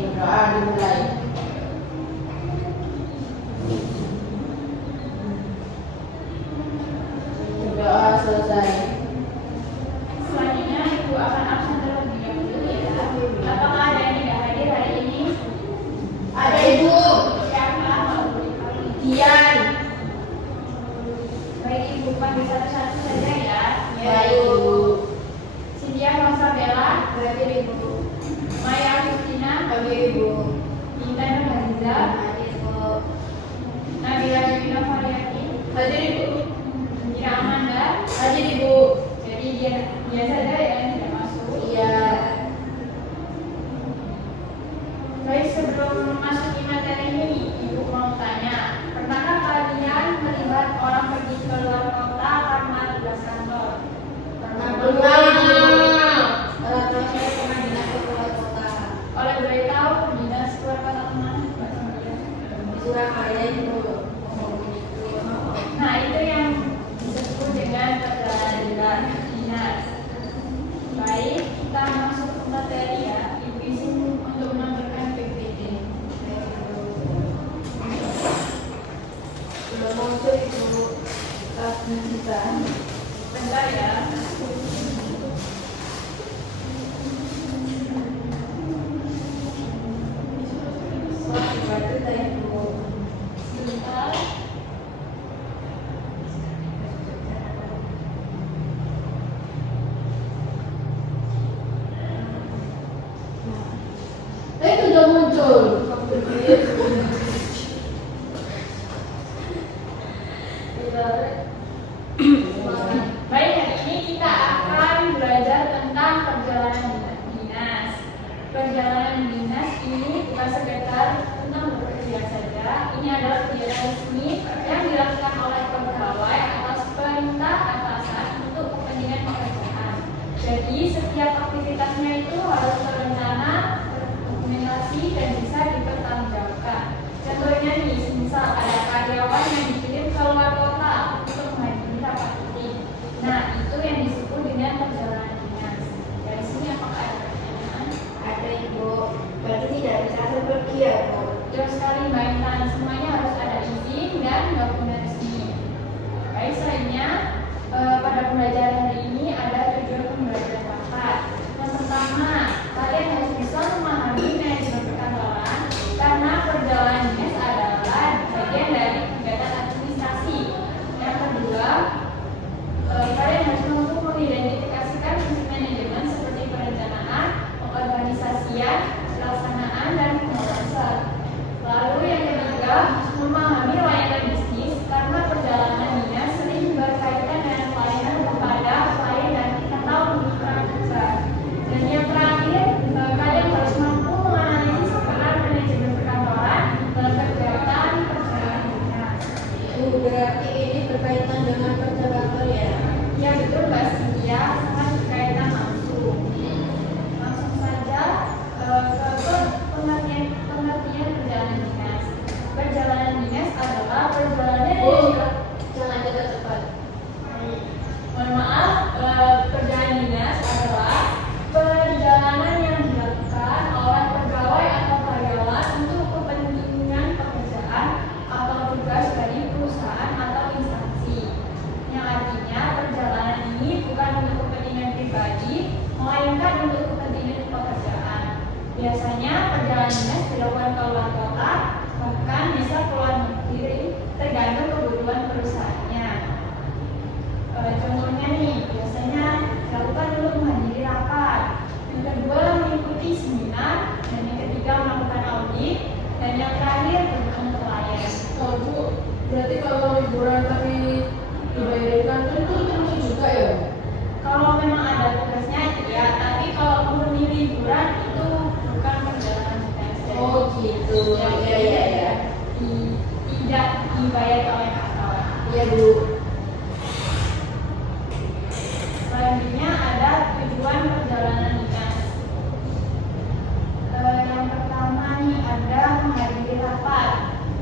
berdoa dimulai. Berdoa selesai. Selanjutnya Ibu akan absen terlebih dahulu ya. Apakah ada yang tidak hadir hari ini? Ada Ibu. Siapa? Dian. Baik Ibu, panggil satu-satu saja ya. Baik Ibu. Cynthia Rosabella, Hadir Ibu. Maya Agustina, Hadir Ibu. Intan Nurhaliza, Hadir Ibu. Nabila Jumina Faryati, Hadir Ibu. Mira Amanda. Hadir Ibu. Jadi dia saja yang tidak masuk. Iya. Baik, sebelum masuk ke materi ini, Ibu mau tanya, pernahkah kalian melihat orang pergi ke luar kota karena tugas kantor? Orang tua saya pernah dinas ke luar kota. Oleh boleh tahu dinas keluar kota kemana? Di Surabaya Ibu. Nah, itu yang disebut dengan perjalanan dinas. Baik, kita masuk ke materi ya. Ibu izin untuk menampilkan PPT. Belum muncul Ibu. Kelasnya kita. Bentar ya. Dibantu dari Ibu. Sebentar. Itu sudah muncul. Baik, hari ini kita akan belajar tentang perjalanan dinas. Perjalanan dinas ini bukan sekedar tentang bekerja saja. Ini adalah kegiatan resmi yang dilakukan oleh pegawai atas perintah atasan untuk kepentingan pekerjaan. Jadi setiap aktivitasnya itu harus terencana, terdokumentasi dan bisa dipertanggungjawabkan. Contohnya nih, misal ada karyawan yang dikirim ke luar kota untuk menghadiri rapat penting. Nah, itu yang disebut dengan perjalanan dinas. Dari sini apakah ada pertanyaan? Ada Ibu. Berarti tidak bisa pergi ya Bu. Betul sekali Mbak Intan, semuanya harus ada izin dan dokumen resmi. Baik, selanjutnya pada pembelajaran hari ini ada tujuan pembelajaran rapat. Yang pertama, kalian harus bisa memahami manajemen perkantoran karena perjalanan dinas adalah bagian dari kegiatan administrasi. Yang kedua, kalian harus mampu mengidentifikasikan fungsi manajemen seperti perencanaan, pengorganisasian, pelaksanaan, dan pengawasan. Lalu yang ketiga, memahami layanan bisnis karena perjalanan dinas sering berkaitan dengan pelayanan kepada klien dan atau mitra kerja. Dan yang terakhir, kalian harus mampu menganalisis peran manajemen perkantoran dalam kegiatan perjalanan dinas. Ibu berarti ini berkaitan dengan kerja kantor ya. Ya betul Mbak Cynthia, sangat berkaitan langsung. Langsung saja ke pengertian perjalanan dinas. Perjalanan dinas adalah perjalanan yang dilakukan. Jangan jaga cepat. Mohon maaf, perjalanan dinas adalah perjalanan yang dilakukan oleh pegawai atau karyawan untuk kepentingan pekerjaan atau tugas dari perusahaan atau instansi. Yang artinya perjalanan ini bukan untuk kepentingan pribadi, melainkan untuk kepentingan pekerjaan. Biasanya perjalanan dinas dilakukan ke luar kota, bahkan bisa ke luar negeri, tergantung kebutuhan perusahaannya. Contohnya nih, biasanya dilakukan untuk menghadiri rapat, yang kedua mengikuti seminar, dan yang ketiga melakukan audit, dan yang terakhir bertemu klien. Oh Bu, berarti kalau liburan tapi dibayarin kantor itu termasuk juga ya? Kalau memang ada tugasnya ya, tapi kalau murni liburan itu bukan perjalanan dinas. Oh gitu. Ya. Tidak dibayar oleh kantor. Iya Bu. Selanjutnya ada tujuan perjalanan dinas. Yang pertama nih ada menghadiri rapat.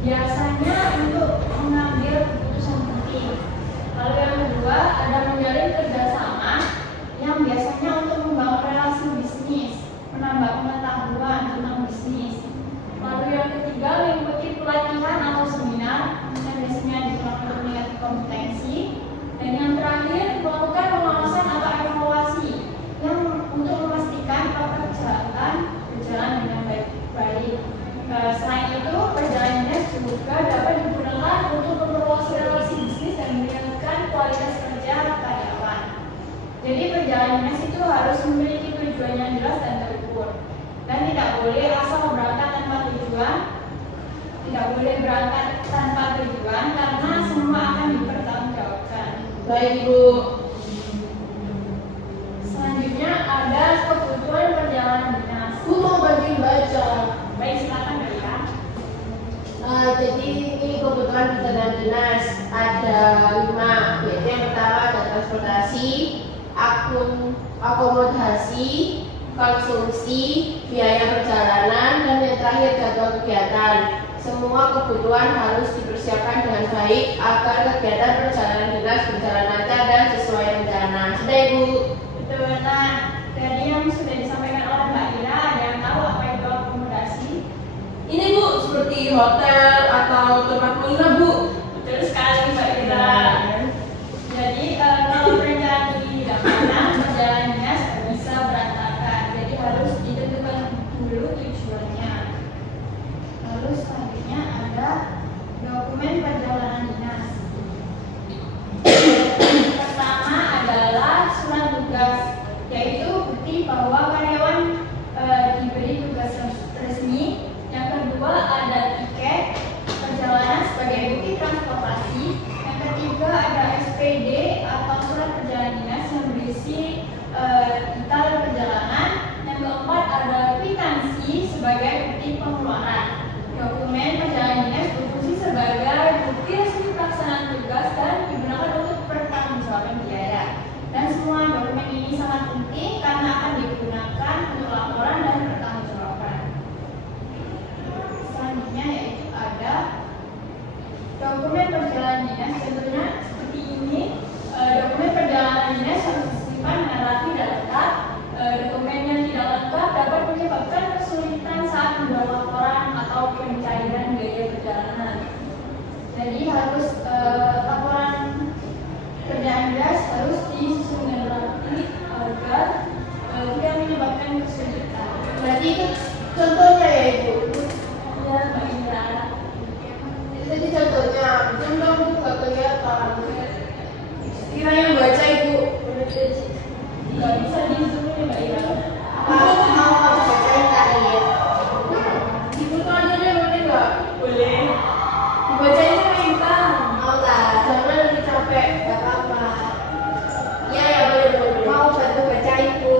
Biasanya untuk mengambil keputusan penting. Lalu yang kedua ada menjalin kerjasama yang biasanya untuk membangun relasi bisnis, menambah pengetahuan tentang bisnis bisnis. Lalu yang ketiga, mengikuti pelatihan atau seminar yang biasanya digunakan untuk meningkatkan kompetensi. Dan yang terakhir, melakukan pengawasan atau evaluasi yang untuk memastikan apakah kesehatan berjalan dengan baik. Selain itu, perjalanan dinas juga dapat digunakan untuk memperluas relasi bisnis dan meningkatkan kualitas kerja karyawan. Jadi perjalanan dinas itu harus memiliki tujuan yang jelas dan terukur, dan tidak boleh asal berangkat tanpa tujuan. Tidak boleh berangkat tanpa tujuan karena semua akan dipertanggungjawabkan. Baik, Ibu. Selanjutnya ada kebutuhan perjalanan dinas. Aku mau bantuin baca. Baik, silakan ya. Jadi ini kebutuhan perjalanan dinas ada 5, yaitu yang pertama ada transportasi, akomodasi, konsumsi, biaya perjalanan, dan yang terakhir jadwal kegiatan. Semua kebutuhan harus dipersiapkan dengan baik agar kegiatan perjalanan dinas berjalan lancar dan sesuai rencana. Sudah, Ibu? Betul. Nah, dari yang sudah disampaikan oleh Mbak Ira, ada yang tahu apa itu akomodasi? Ini, Bu, seperti hotel atau tempat menginap, Bu. Betul sekali, Mbak Ira. Jadi kalau perencanaan ini tidak matang, perjalanan dinas bisa berantakan. Jadi harus ditentukan dulu tujuannya. Lalu selanjutnya ada dokumen perjalanan dinas. Pertama adalah surat tugas, yaitu bukti bahwa karyawan diberi tugas resmi. Yang kedua ada tiket perjalanan sebagai bukti transportasi. Yang ketiga ada SPD atau surat perjalanan dinas yang berisi detail perjalanan. Yang keempat ada kwitansi sebagai bukti pengeluaran. Dokumen perjalanan dinas berfungsi sebagai bukti resmi pelaksanaan tugas dan digunakan untuk pertanggungjawaban biaya. Dan semua dokumen ini sangat penting karena akan digunakan untuk laporan dan pertanggungjawaban. Selanjutnya yaitu ada dokumen perjalanan dinas. Contohnya seperti ini. Dokumen perjalanan dinas harus disimpan dengan rapi dan lengkap. Dokumen yang tidak lengkap dapat menyebabkan kesulitan saat membuat laporan atau pencairan biaya perjalanan. Jadi harus laporan perjalanan dinas harus disusun dengan rapi agar tidak menyebabkan kesulitan. Berarti itu contohnya ya, Ibu? Ya, Mbak Ira. Jadi contohnya, contoh Bu nggak kelihatan. Kira yang baca, Ibu? Nggak bisa di zoom ya, Mbak Ira. Mau aku bacain tak, Iya? Ibu tuh aja deh, boleh nggak? Boleh. Dibacain sama Intan. Mau lah, jangan nanti capek, nggak apa-apa. Iya ya, boleh. Mau bantu baca, Ibu?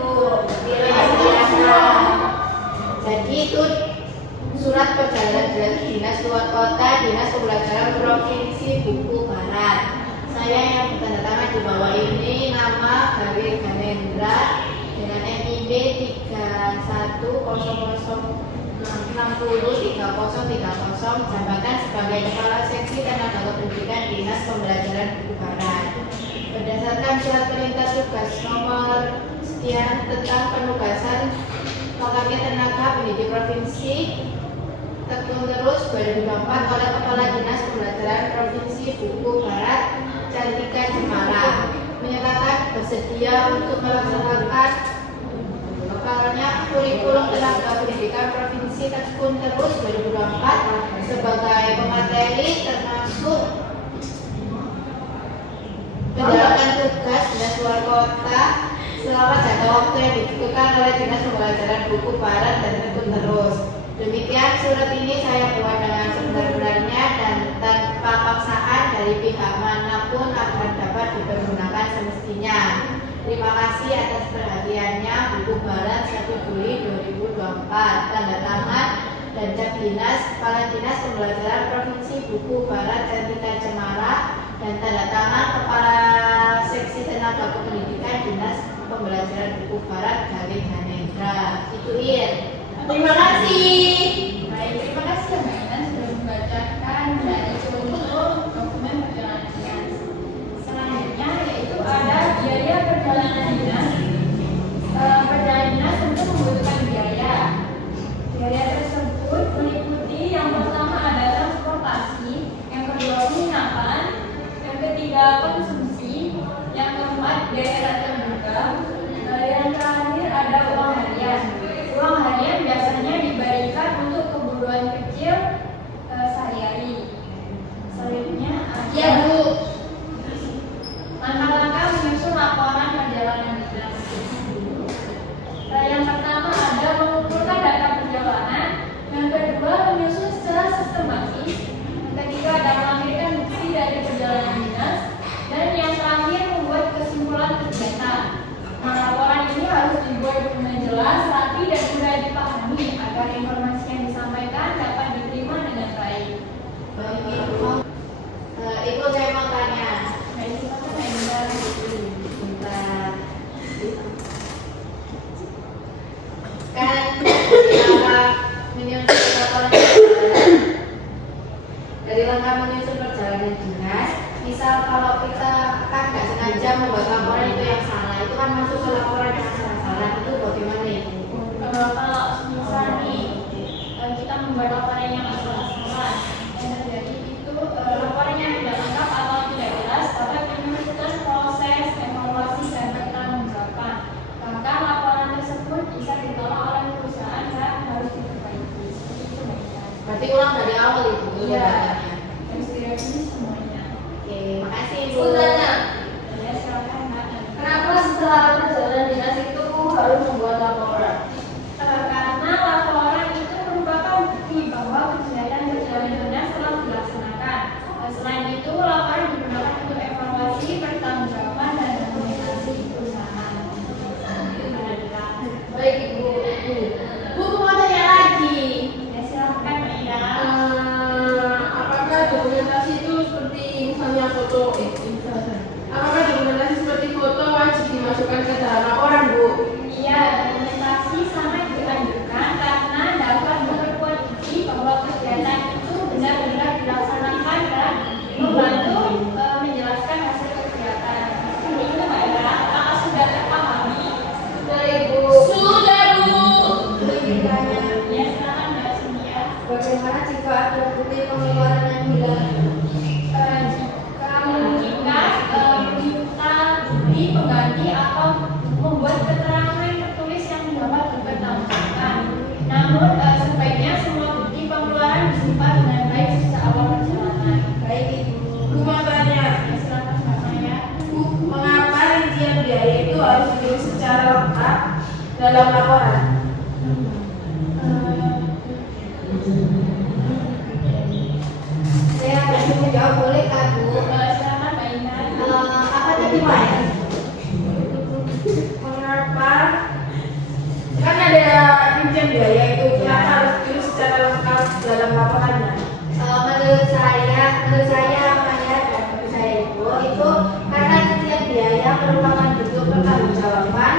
Silakan. Jadi itu surat perjalanan dinas luar kota, dinas pembelajaran provinsi Buku Barat. Saya yang bertanda tangan di bawah ini nama Gawir Ganendra dengan NIB 3100603030, jabatan sebagai Kepala Seksi Tenaga Kependidikan Dinas Pembelajaran Buku Barat. Berdasarkan surat perintah tugas nomor sekian tentang penugasan Lokalia Tenaga Pendidik Provinsi Tekun Terus 2024 oleh Kepala Dinas Pembelajaran Provinsi Buku Barat Cantika Cemara, menyatakan bersedia untuk melaksanakan kepalannya kurikulum tenaga pendidikan Provinsi Tekun Terus 2024 sebagai pemateri termasuk menjalankan tugas dinas luar kota selama jangka waktu yang ditentukan oleh Dinas Pembelajaran Buku Barat dan Tekun Terus. Demikian surat ini saya buat dengan sebenar-benarnya dan tanpa paksaan dari pihak manapun agar dapat dipergunakan semestinya. Terima kasih atas perhatiannya. Buku Barat 1 Juli 2024. Tanda tangan dan cap dinas Kepala Dinas Pembelajaran Provinsi Buku Barat Cantika Cemara dan tanda tangan Kepala Seksi Tenaga Kependidikan Dinas Pembelajaran Buku Barat Gawir Ganendra. Itu Ir. Terima kasih. Baik, terima kasih ya Mbak Ina sudah membacakan dari contoh dokumen perjalanan dinas. Selanjutnya yaitu ada biaya perjalanan dinas. Perjalanan dinas tentu membutuhkan biaya. Biaya tersebut rangka menyusun perjalanan dinas, misal kalau kita kan nggak sengaja membuat laporan itu yang salah, itu kan masuk ke laporan yang salah, itu bagaimana Ibu? Kalau misalnya nih kita membuat laporan yang salah, yang terjadi itu laporannya tidak lengkap atau tidak jelas, dapat menyebabkan proses evaluasi dan pertanggungjawaban. Bahkan laporan tersebut bisa ditolak oleh perusahaan dan harus diperbaiki. Itu mereka. Berarti ulang dari awal Ibu? Iya. Harus direvisi semuanya. Oke, makasih Ibu. Sebenarnya, Ya silakan Mbak. kenapa setelah perjalanan dinas itu harus membuat laporan? Karena laporan itu merupakan bukti bahwa kegiatan perjalanan dinas telah dilaksanakan. Selain itu, laporan digunakan untuk evaluasi, pertanggungjawaban, dan dokumentasi perusahaan. Baik Ibu. Bu, mau tanya lagi. Ya silakan Mbak Ira. Apakah dokumentasi itu seperti misalnya foto? Apakah dokumentasi seperti foto wajib dimasukkan ke dalam laporan, Bu? Iya, dokumentasi sangat dianjurkan karena dapat memperkuat bukti bahwa kegiatan itu benar-benar dilaksanakan dan membantu menjelaskan hasil kegiatan. Ini Mbak Ira, apakah sudah terpahami? Baik Bu. Sudah Bu. Bertanya, Ya, silakan Mbak Cynthia. bagaimana jika ada bukti pengeluaran yang hilang? Jika memungkinkan meminta bukti pengganti atau membuat keterangan tertulis yang dapat dipertanggungjawabkan. Namun sebaiknya semua bukti pengeluaran disimpan dengan baik sejak awal perjalanan. Baik Ibu. Bu mau tanya, Ya, silakan Mbak Maya. Bu, mengapa rincian biaya itu harus ditulis secara lengkap dalam laporan? Saya harus menjawab, boleh kan Bu? Silakan Mbak Ina. Apa tadi Pak ya? Mengapa? Kan ada rincian biaya itu, kenapa harus ditulis secara lengkap dalam laporannya? Menurut saya Maya dan menurut saya itu karena rincian biaya merupakan bentuk pertanggungjawaban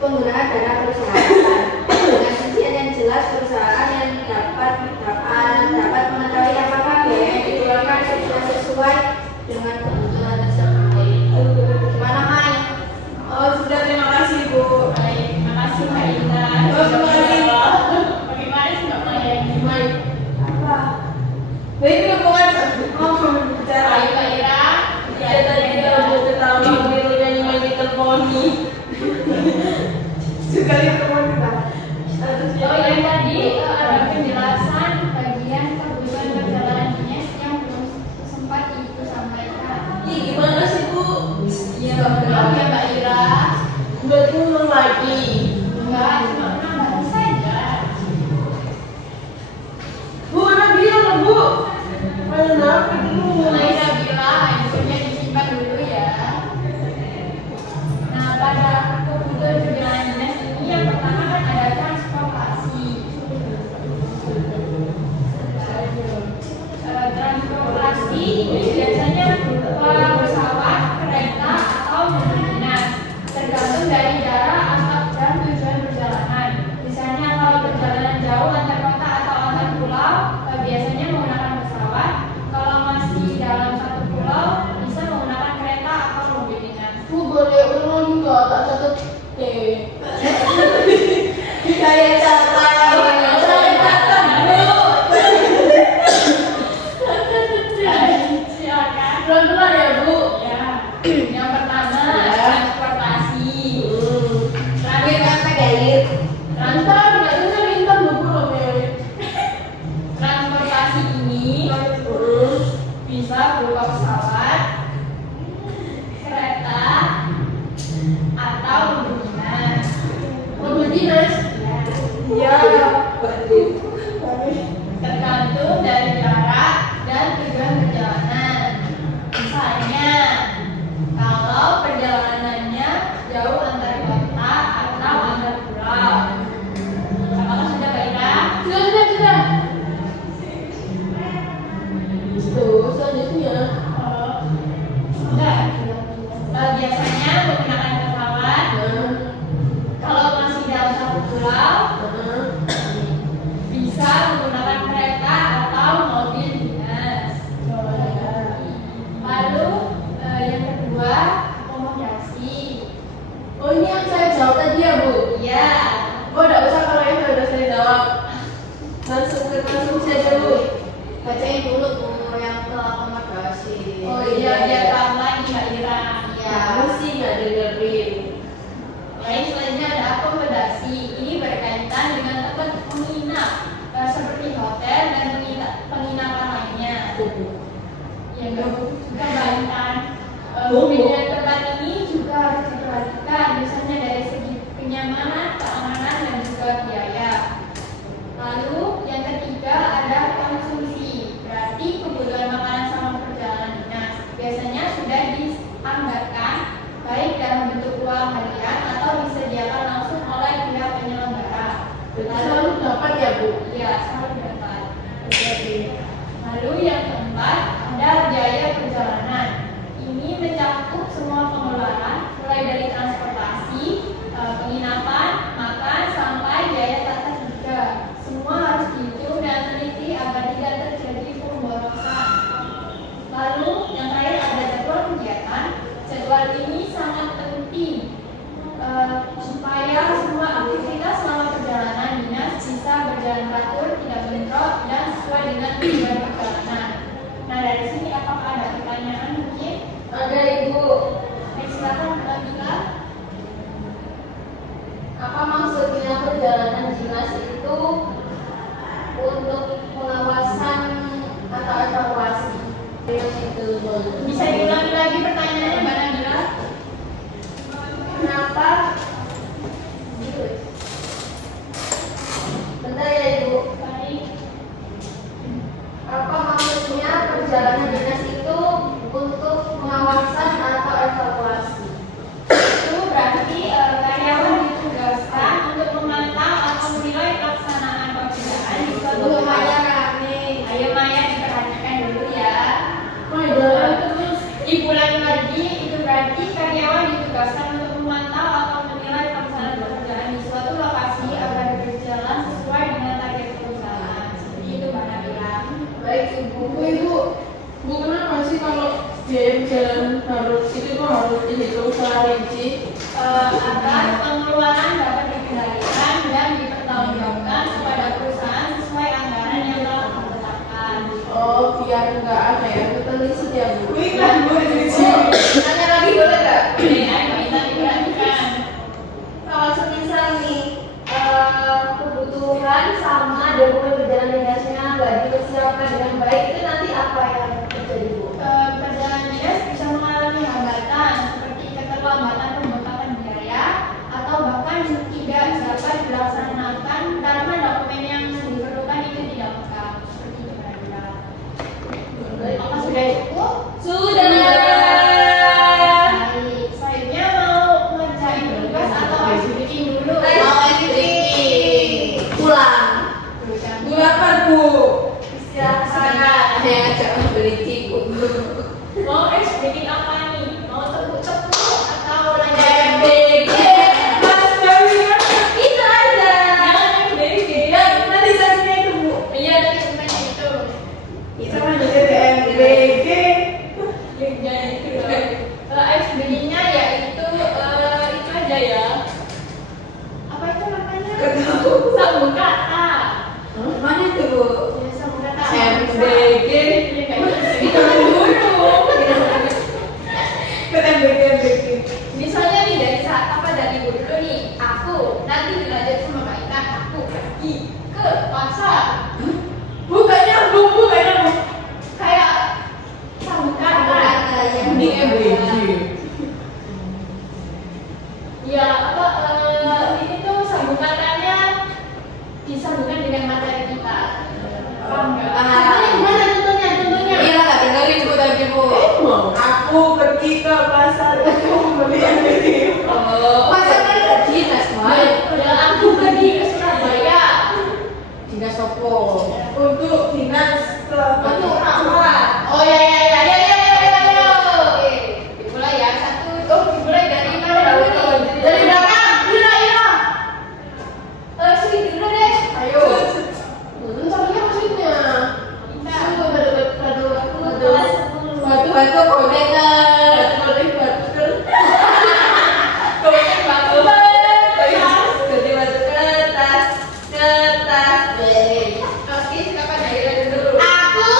penggunaan dana perusahaan. Dengan rincian yang jelas, perusahaan yang dapat mengetahui apakah biaya yang dikeluarkan sudah sesuai dengan kebutuhan tersebut. Gimana Mai? Oh sudah, terima kasih Bu. Baik, terima kasih Mbak Ina. Oh, terima kasih. Bagaimana sih Mbak Maya ini? Baik. Apa? Baik hubungan bicara. Ayo Mbak Ira. Saya tadi kalau mau ketawa biru nyanyi lagi terponi. Sekali teman kita. Oh yang tadi ada penjelasan bagian kebutuhan perjalanan dinas yang belum sempat Ibu sampaikan. Ih, gimana sih Bu? Iya, maaf ya Mbak Ira. Berarti ulang lagi. Enggak, cuma menambah saja. Bu, mana bilang lah Bu? Mana napi dulu? Mbak Ira bilang handphonenya disimpan dulu ya. Nah, pada kebutuhan perjalanan dinas ini yang pertama kan ada transportasi. Transportasi ini biasanya berupa pesawat, kereta, atau mobil dinas, tergantung dari jarak dan tujuan perjalanan. Misalnya kalau perjalanan jauh antar kota atau antar pulau, biasanya menggunakan pesawat. Kalau masih dalam satu pulau, bisa menggunakan kereta atau mobil dinas. Bu, boleh ulang juga tak catat. Saya catat. Saya catat Bu. Silakan. Pelan-pelan ya Bu. Ya. Yang pertama transportasi. Terakhir kata galir. Lantar, nggak bisa minta Bu loh Mary. Transportasi ini bisa berupa pesawat, kereta, atau mobil dinas. Mobil dinas. Ya. Ya. Tergantung dari jarak dan tujuan perjalanan. Misalnya, kalau perjalanannya jauh antar kota atau antar pulau. Apakah sudah Mbak Ira? Sudah. Tuh, selanjutnya. Sudah. Biasanya menggunakan pesawat. Kalau masih dalam satu pulau, selalu dapat ya Bu? Iya, selalu dapat. Lalu yang keempat ada biaya perjalanan. Ini mencakup semua pengeluaran mulai dari transportasi, penginapan, makan sampai biaya tata kerja. Semua harus dihitung dan teliti agar tidak terjadi pemborosan. Lalu yang terakhir ada jadwal kegiatan. Jadwal ini sangat penting supaya semua aktivitas selama perjalanan dinas bisa berjalan teratur, tidak bentrok dan sesuai dengan tujuan perjalanan. Nah, dari sini apakah ada pertanyaan mungkin? Ada Ibu. Silakan Mbak. Apa maksudnya perjalanan dinas itu untuk pengawasan atau evaluasi? Bisa diulangi lagi pertanyaannya Mbak Nabila? Kenapa? Bentar ya Ibu. Baik. Apa maksudnya perjalanan dinas itu untuk pengawasan atau evaluasi? Itu berarti karyawan ditugaskan untuk memantau atau menilai pelaksanaan pekerjaan di suatu tempat. Ayo Maya diperhatikan dulu ya. Terus diulangi lagi, itu berarti karyawan ditugaskan untuk memantau atau menilai pelaksanaan pekerjaan di suatu lokasi agar berjalan sesuai dengan target perusahaan. Seperti itu Mbak Nabila. Baik Ibu. Bu kenapa sih kalau biaya perjalanan harus itu kok harus dihitung secara rinci? Agar pengeluaran dapat dikendalikan dan dipertanggungjawabkan kepada perusahaan sesuai anggaran yang telah ditetapkan. Oh, biar enggak ada yang ketelisik ya Bu. Tanya lagi boleh nggak? Ayo kita diperhatikan. Kalau semisal nih kebutuhan sama dokumen perjalanan dinasnya nggak dipersiapkan dengan baik, itu nanti apa yang terjadi Bu? Perjalanan dinas bisa mengalami hambatan seperti keterlambatan pembengkakan biaya atau bahkan tidak dapat dilaksanakan karena dokumen yang diperlukan itu tidak lengkap. Seperti itu Mbak Nabila. Apa sudah cukup? Sudah. Baik, selanjutnya mau ngerjain tugas atau harus bikin dulu? Mau editing. Pulang. Bu lapar Bu. Istirahat sana. Ada yang ngajak beli cikgu. Mau bikin apa nih? Mau tepuk-tepuk atau lanjut? Mas Dewi kan itu aja. Jangan yang baby game. Ya nanti sesinya itu Bu. Iya, nanti sebenarnya itu. Kita mah jadi MBG. Jadi itu. SBY-nya yaitu itu aja ya. Apa itu namanya? Ketemu. Sambung kata. Mana itu Bu? Ya, sambung kata. MBG. Itu dulu. Ikut MBG. Misalnya nih dari ibu dulu nih, aku nanti dilanjut sama Mbak Ika, aku pergi ke pasar. Bukan nyambung. Kayak sambung kata. Di MBG. Ya apa ini tuh sambung katanya disambungkan dengan materi kita. Paham nggak? Mana contohnya? Iya nggak dengerin Bu tadi Bu. Aku pergi ke pasar untuk membeli MBG. Masa kan ada dinas Mas? Ya, aku pergi ke Surabaya. Dinas Sopo. Untuk dinas ke Untuk apa? Oh ya. Oke, dimulai ya. Dimulai dari mana dulu nih? Dari belakang. Iya. Sini dulu deh. Ayo. Contohnya maksudnya. Batu boneka. Jadi batu kertas. Oke, silakan Naila dulu. Aku.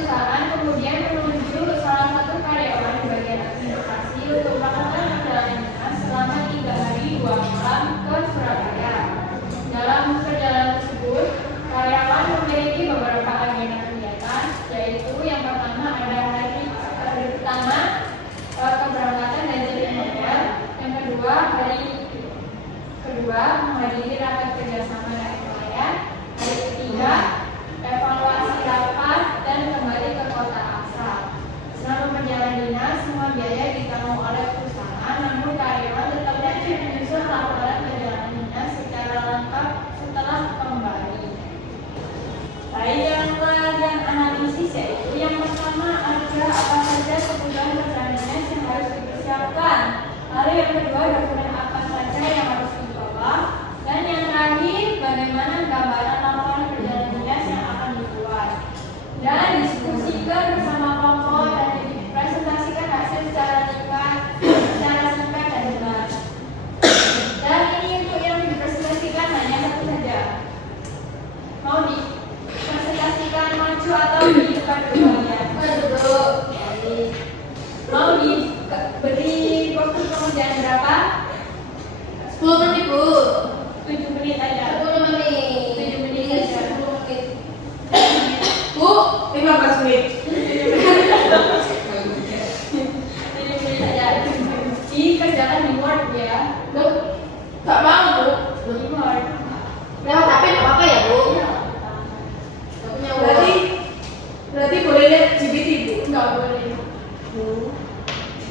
perusahaan kemudian menunjuk salah satu karyawan di bagian administrasi untuk melakukan perjalanan dinas selama 3 hari 2 malam ke Surabaya. Dalam perjalanan tersebut, karyawan memiliki beberapa agenda kegiatan, yaitu yang pertama ada hari pertama keberangkatan dan jadi model, yang kedua menghadiri rapat kerjasama dan nelayan, hari ketiga evaluasi rapat dan kembali ke kota asal. Selama perjalanan dinas, semua biaya ditanggung oleh perusahaan, namun karyawan tetap wajib menyusun laporan perjalanan dinas secara lengkap setelah kembali. Yang analisis yaitu yang pertama ada apa saja kebutuhan perjalanan dinas yang harus dipersiapkan. Lalu yang kedua dokumen apa saja yang harus dibawa. Dan yang terakhir bagaimana gambaran laporan perjalanan dinas yang akan dibuat. Dan diskusikan bersama kelompok dan dipresentasikan hasil secara singkat dan jelas. Dan ini untuk yang dipresentasikan hanya satu saja. Mau dipresentasikan maju atau di depan dulunya? Duduk. Mau diberi waktu kemudian berapa? 10 menit, Bu. 7 menit aja. 10 menit. 7 menit saja. 10 menit. Bu, 15 menit. 7 menit saja. Dikerjakan di Word ya. Bu, gak mau, Bu. Di Word. Lewat HP gak apa-apa ya, Bu? Iya. Gak punya Word. Berarti boleh lihat GPT, Bu? Enggak boleh. Bu.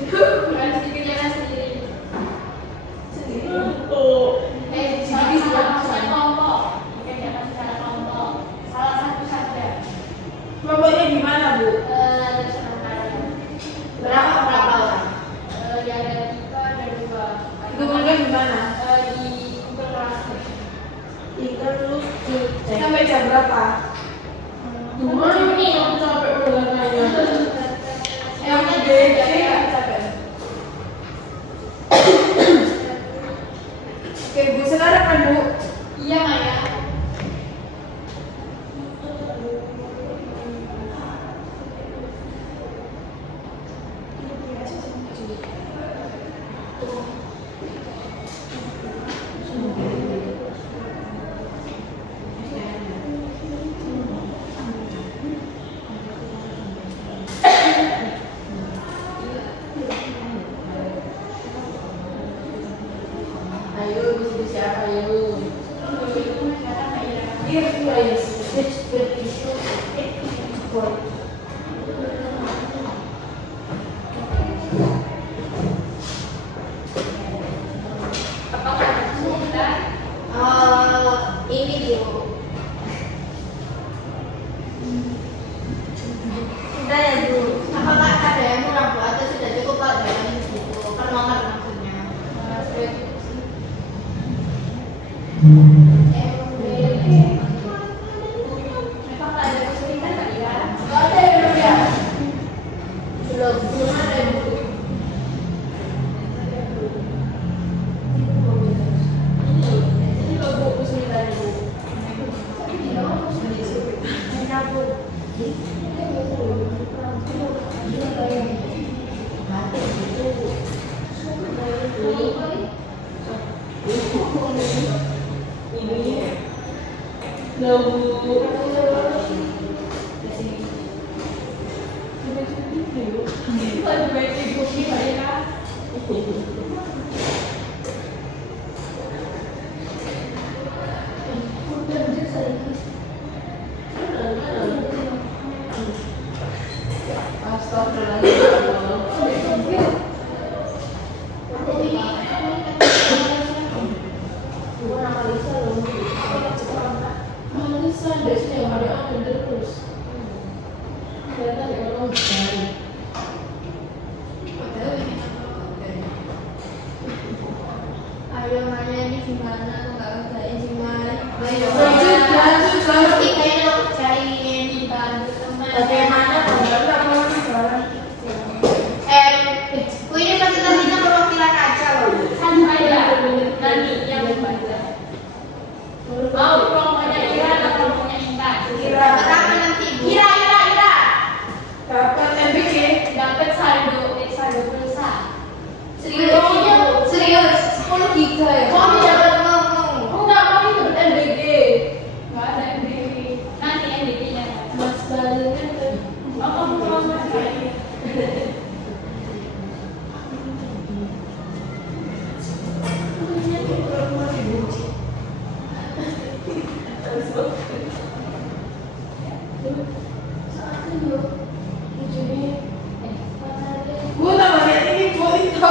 Harus dikerjakan sendiri. Salah kelompok. Dikerjakan secara kelompok. Salah satu saja. Kelompoknya gimana, Bu? Terserah kalian. Berapa orang? Ya ada 3, ada 2. Itu mereka gimana? Di Google Classroom. Terus sampai jam berapa? Gimana nih? Aku capek banget nanya. Yang gede capek. Oke, Bu, sekarang kan, Bu? Iya, Maya. Ayo, bisa siapa, ayo. Iya, iya. Apakah ada kesulitan? Ini, Bu. Sudah ya, Bu. Apakah ada yang kurang, Bu? Atau sudah cukup, Pak? Dengan buku pernomor maksudnya. Sudah cukup sih. Apakah ada kesulitan, Mbak Ira? Nggak ada ya, Bu, ya? Belum ada, Bu. Ini loh, Bu, kesulitannya, Bu. Enak, Bu. Lebih baik diikuti, Mbak Ira. Ayo Maya, ini gimana? Aku nggak ngerjain sih Maya. Ayo Lanjut, lanjut, lanjut. Kita ini aku cariin bantu teman. Bagaimana gambar laporan sekarang? Ini presentasinya perwakilan aja loh. Santai ya, nanti yang membaca. Mau kelompoknya Ira atau kelompoknya Intan? Ira. Berapa nanti? Bu? Ira. Bu, tambah lihat ini bu itu.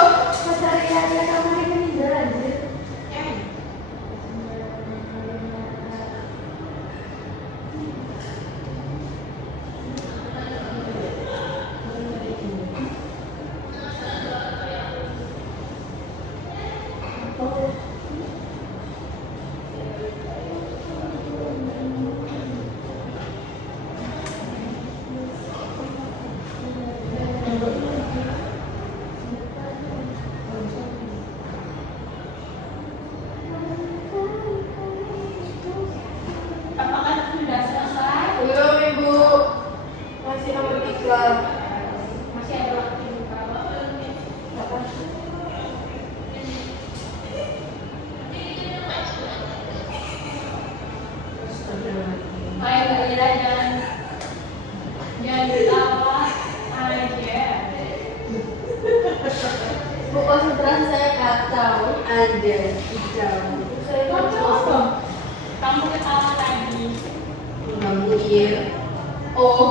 Apakah sudah selesai? Belum ibu, masih nomor 3. Masih ada waktu juga. Ayo Mbak Ira, jangan ketawa aja. Bu, konsentrasi saya kacau. Ada hijau. Saya Kamu kacau. apa? Kamu ketawa lagi. Kamu iya. Oh.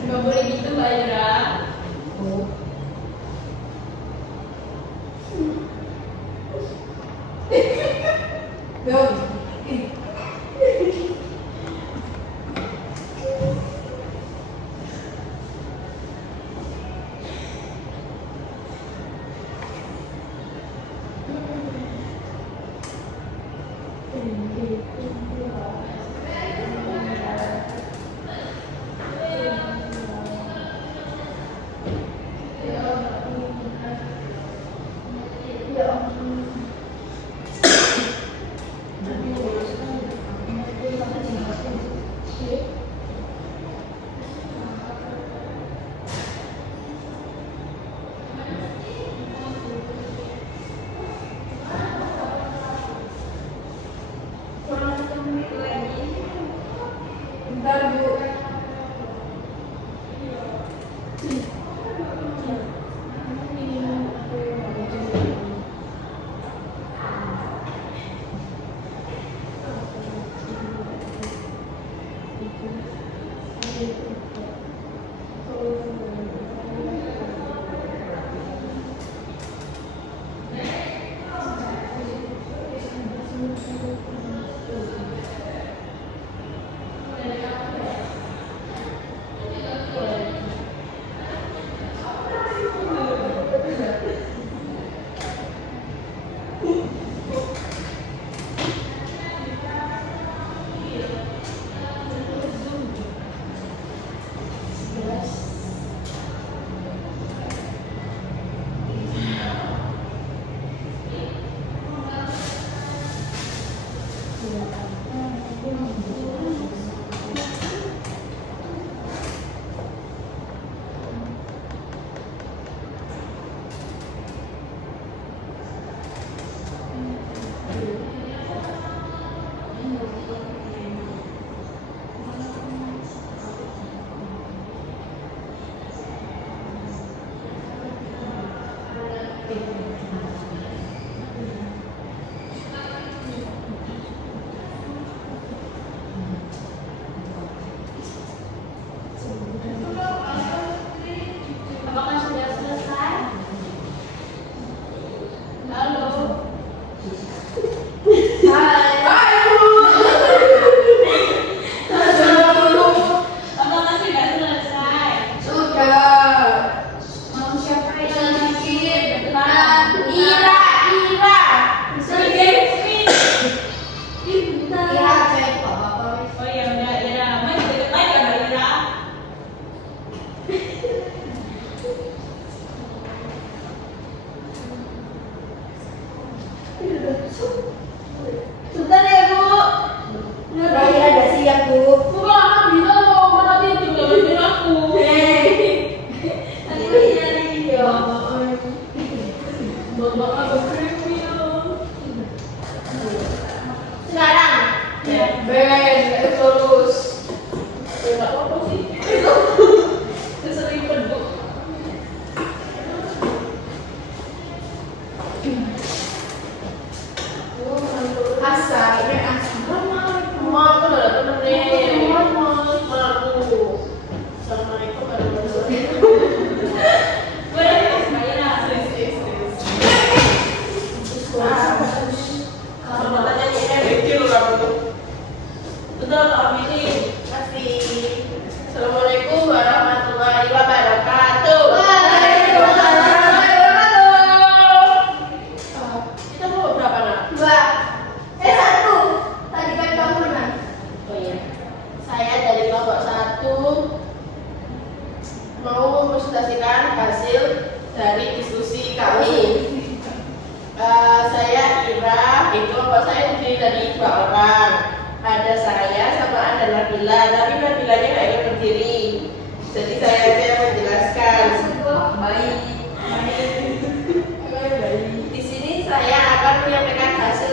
Nggak boleh gitu Mbak Ira. Oh. Belum. Bentar bu. mempresentasikan hasil dari diskusi kami. Saya Ira, kelompok saya terdiri dari 2 orang. Ada saya sama ada Nabila, tapi Nabilanya kayaknya berdiri. Jadi saya aja yang menjelaskan. Baik. Di sini saya akan menyampaikan hasil.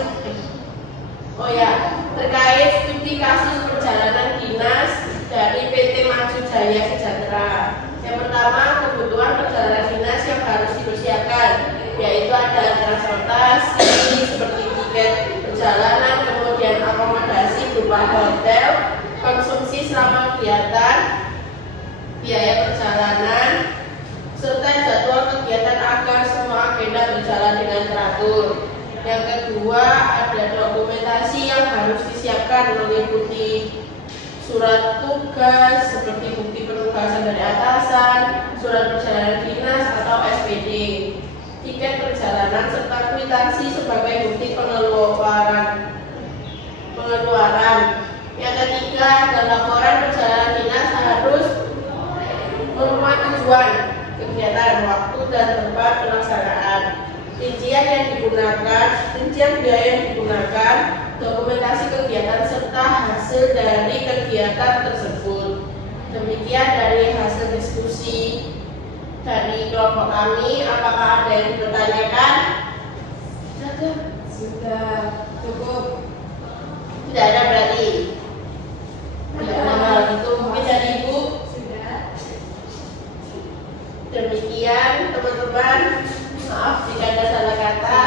Oh ya, terkait studi kasus perjalanan dinas dari PT Maju Jaya Sejahtera. Yang pertama, kebutuhan perjalanan dinas yang harus dipersiapkan, yaitu ada transportasi seperti tiket perjalanan, kemudian akomodasi berupa hotel, konsumsi selama kegiatan, biaya perjalanan, serta jadwal kegiatan agar semua agenda berjalan dengan teratur. Yang kedua, ada dokumentasi yang harus disiapkan meliputi surat tugas seperti bukti penugasan dari atasan, surat perjalanan dinas atau SPD, tiket perjalanan serta kwitansi sebagai bukti pengeluaran. Yang ketiga, ada laporan perjalanan dinas harus memuat tujuan, kegiatan, waktu dan tempat pelaksanaan, rincian biaya yang digunakan, dokumentasi kegiatan serta hasil dari kegiatan tersebut. Demikian dari hasil diskusi dari kelompok kami. Apakah ada yang dipertanyakan? Sudah cukup. Tidak ada berarti. Tidak ada itu mungkin dari Ibu. Sudah. Demikian teman-teman. Maaf jika ada salah kata.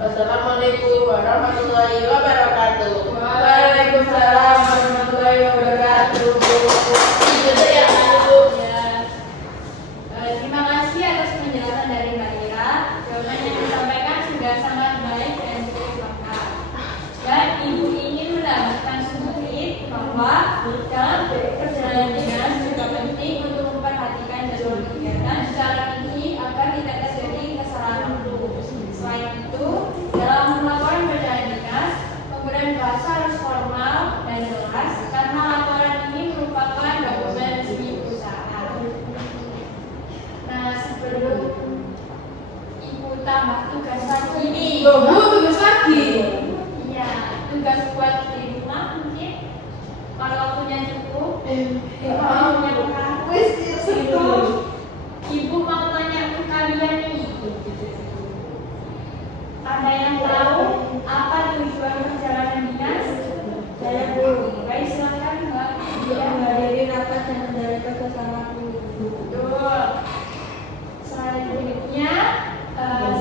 Wassalamualaikum warahmatullahi wabarakatuh. Waalaikumsalam warahmatullahi wabarakatuh. Terima kasih atas penjelasan dari Mbak Ira. Jawaban yang disampaikan sudah sangat baik dan cukup lengkap. Dan Ibu ingin menambahkan sedikit bahwa dalam perjalanan dinas juga penting untuk memperhatikan jadwal kegiatan secara rinci agar tidak terjadi kesalahan waktu. Selain itu, dalam laporan perjalanan dinas, penggunaan bahasa harus formal dan jelas karena laporan ini merupakan dokumen resmi perusahaan. Nah, sebelum Ibu tambah tugas lagi nih. Tugas lagi. Iya, tugas buat di rumah mungkin kalau waktunya cukup. Kalau waktunya cukup, Ibu mau tanya ke kalian nih. Ada yang tahu apa tujuan perjalanan dinas? Saya Bu. Baik, silakan Mbak. Menghadiri rapat dan menjalankan bersama Betul. Selanjutnya,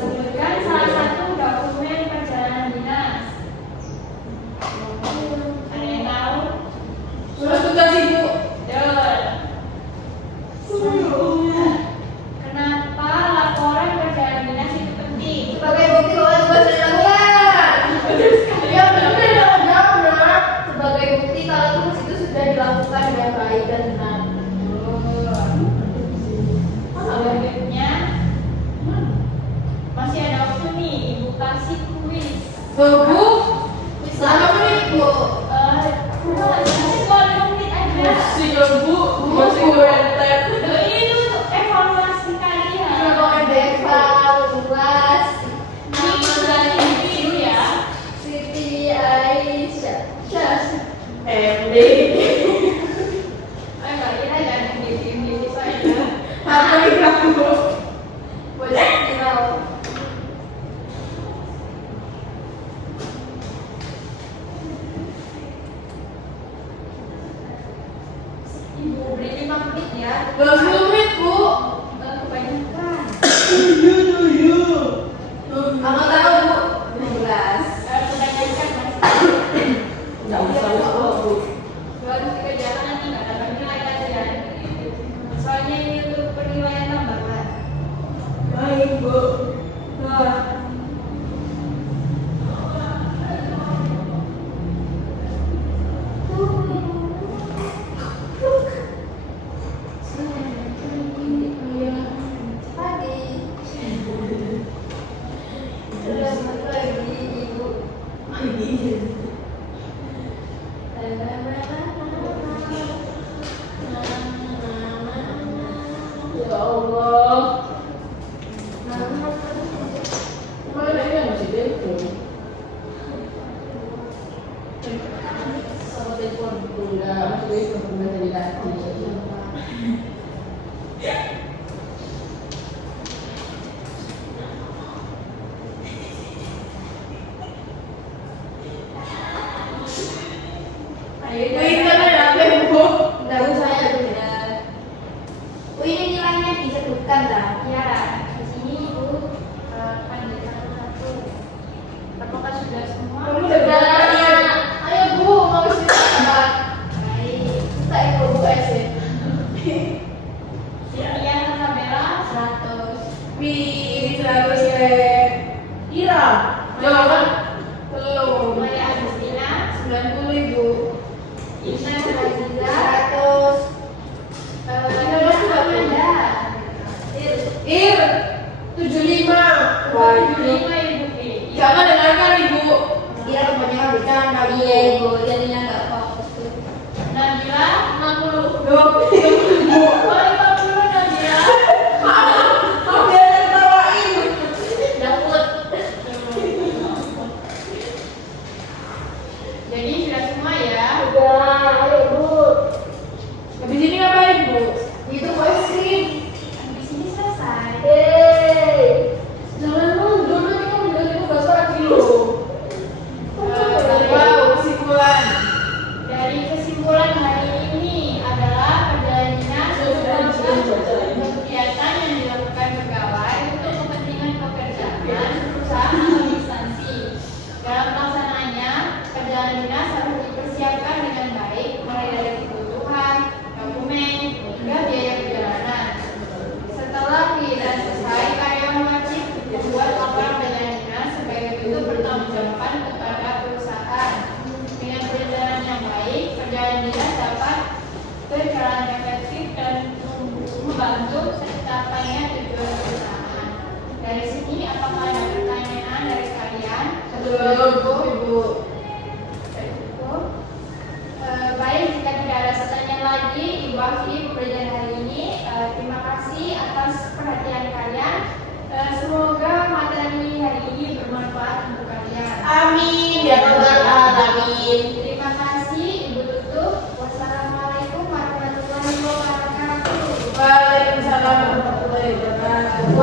sebutkan salah satu dokumen perjalanan dinas. Ada yang tahu? Surat tugas Ibu. Betul. Kenapa laporan perjalanan dinas itu penting? Sebagai bukti bahwa tugas sudah dilakukan. Ya benar jawab. Sebagai bukti kalau tugas itu sudah dilakukan dengan baik dan benar. Selanjutnya, masih ada waktu nih, Ibu kasih kuis. Bu, sama menit Bu. Masih 2 menit aja. Si Bu, masih kuentet. Ini untuk evaluasi kalian. Luas. Ini dari dulu ya. Siti Aisyah. MD. Mbak Ira jangan diri saya. Apa itu Bu? Boleh tahu. Ibu beri 5 menit ya. 20 menit Bu. Kebanyakan. Kamu tahu Bu? 16. Kebanyakan masih. Enggak usah Bu. Baru dikerjakan nanti nggak dapat nilai kajian. Soalnya ini untuk penilaian tambahan. Baik Bu. Pagi. Selamat pagi Ibu. Ya berjalan efektif dan membantu tercapainya tujuan perusahaan. Dari sini apakah ada pertanyaan dari kalian? Belum, Ibu. Cukup. Baik, jika tidak ada pertanyaan lagi, Ibu akhiri pembelajaran hari ini. Terima kasih atas perhatian kalian. Semoga materi hari ini bermanfaat untuk kalian. Amin ya rabbal alamin. Terima kasih, Ibu tutup. Wassalamualaikum warahmatullahi wabarakatuh. Waalaikumsalam warahmatullahi wabarakatuh.